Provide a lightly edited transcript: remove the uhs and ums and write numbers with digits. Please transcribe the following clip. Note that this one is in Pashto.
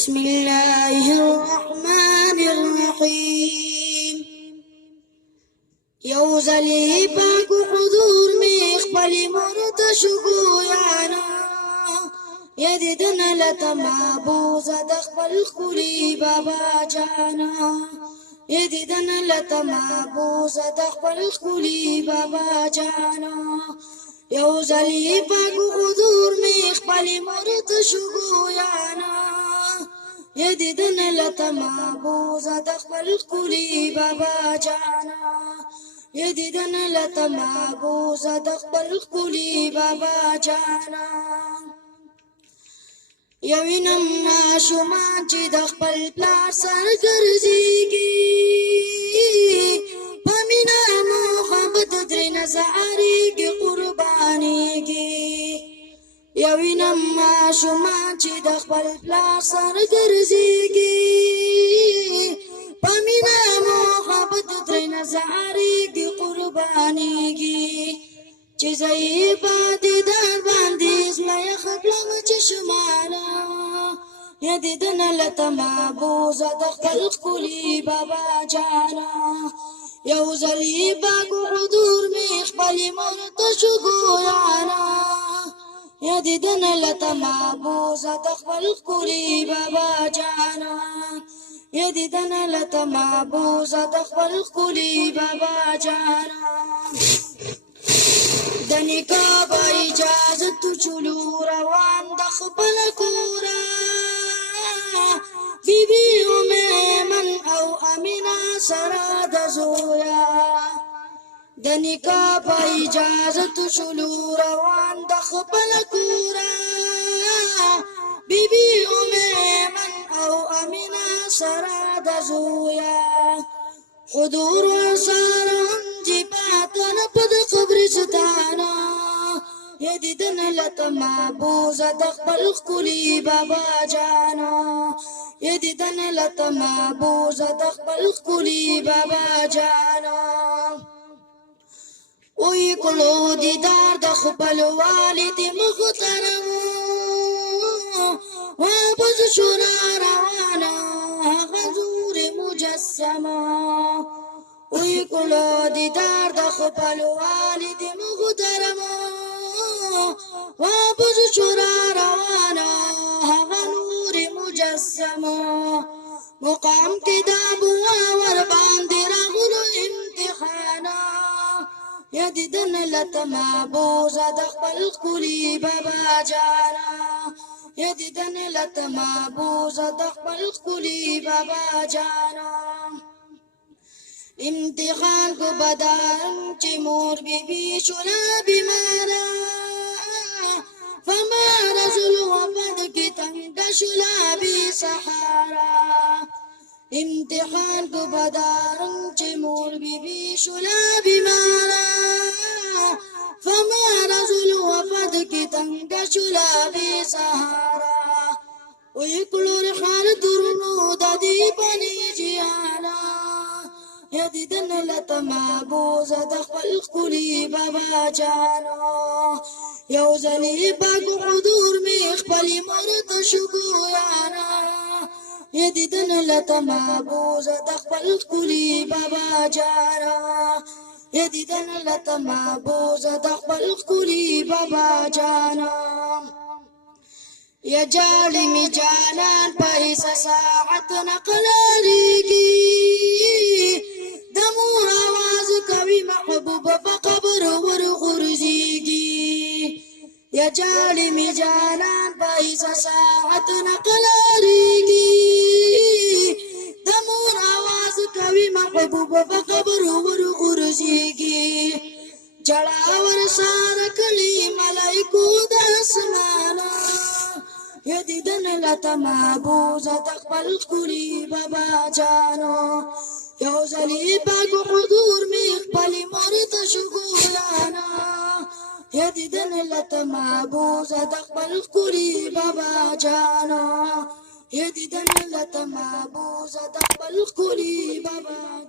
بسم الله الرحمن الرحيم يوزلي باكو حضور ميخ بلي مرد شقويانا يددنا لتمابوزة دخبل خلي بابا جانا يددنا لتمابوزة دخبل خلي بابا جانا يوزلي باكو حضور ميخ بلي مرد شقويانا يددنا لتمابوزة دخبل خلي بابا جانا يددنا لتمابوزة دخبل خلي بابا جانا یوینم ناشومان چې د خپل پلار سر ګرځيږي پمینا محبت درې نزاریږي قربانيږي یوینم ناشومان چې د خپل پلار سر ګرځيږي پمینا محبت درې نزاریږي قربانيږي چې زېبا دې در باندې زما خپلم چې شماله يددنا لتمابوزة دخل خلي بابا جانا يوزلي باكو حضور ميخ بلي مرتشو قويانا يددنا لتمابوزة دخل خلي بابا جانا يددنا لتمابوزة دخل خلي بابا جانا دنیکا با اجازت چلو روان دخبل کورا بی بی من او امینا سرا دزویا دنیکا با اجازت چلو روان دخبل کورا بی بی من او امینا سرا دزویا حضور وصارهم جباتن پد قبرستانا يددنا لتمابوزة دخبل خلي بابا جانا يددنا لتمابوزة دخبل خلي بابا جانا وی کلو دیدار دخبل والد مخترمو وابز شنا روانا غزور مجسما وی کلو دیدار دخبل والد مخترمو وابز شنا روانا غنور مجسما مقام کتاب وربان دی رغلو امتحانا يددنا لتمابوزة دخبل خلي بابا جانا يددنا لتمابوزة دخبل خلي بابا جانا امتحان کو بدارم چی مور بی بی شنا بیمارا فما رسول وفد کی تنگ شلا بی سحارا امتحان کو بدارم چی مور بی بی شلا بیمارا فما رسول وفد کی تنگ شلا بی سحارا ویکلو رحال درنو دادی بنی جیانا يددنا لتمابوزة دخبل خلي بابا جانا يوزلي باكو حضور ميخ بلي مرد شقويانا يددنا لتمابوزة دخبل خلي بابا جانا يددنا لتمابوزة دخبل خلي بابا جانا يا جالي جانان بايس ساعة نقلاريكي دمو آواز کوي محبوب بقبر ورغرزيږي يا جالي می جانان بايس ساعت نقلاريږي دمو آواز کوي محبوب بقبر ورغرزيږي جړا ور سار کړي ملائکو د اسمانه يددنا لتمابوزة دخبل خلي بابا جانا يوزلي باكو حضور ميخ بلي مرد شقولانا يددنا لتمابوزة دخبل خلي بابا جانا يددنا لتمابوزة دخبل خلي بابا